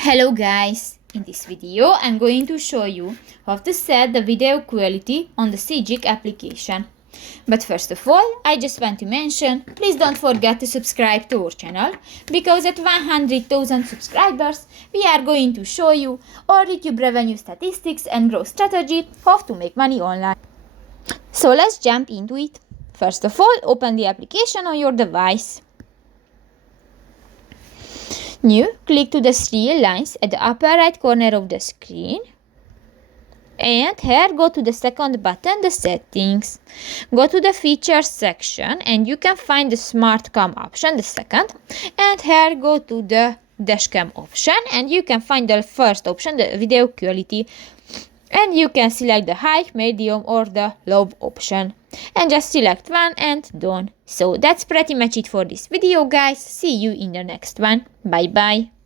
Hello guys! In this video I'm going to show you how to set the video quality on the Sygic application. But first of all, I just want to mention, please don't forget to subscribe to our channel, because at 100,000 subscribers we are going to show you our YouTube revenue statistics and growth strategy, how to make money online. So let's jump into it. First of all, open the application on your device. New, click to the three lines at the upper right corner of the screen. And here go to the second button, the settings. Go to the features section and you can find the smart cam option, the second. And here go to the dashcam option and you can find the first option, the video quality. And you can select the high, medium or the low option. And just select one and done. So that's pretty much it for this video guys. See you in the next one. Bye bye.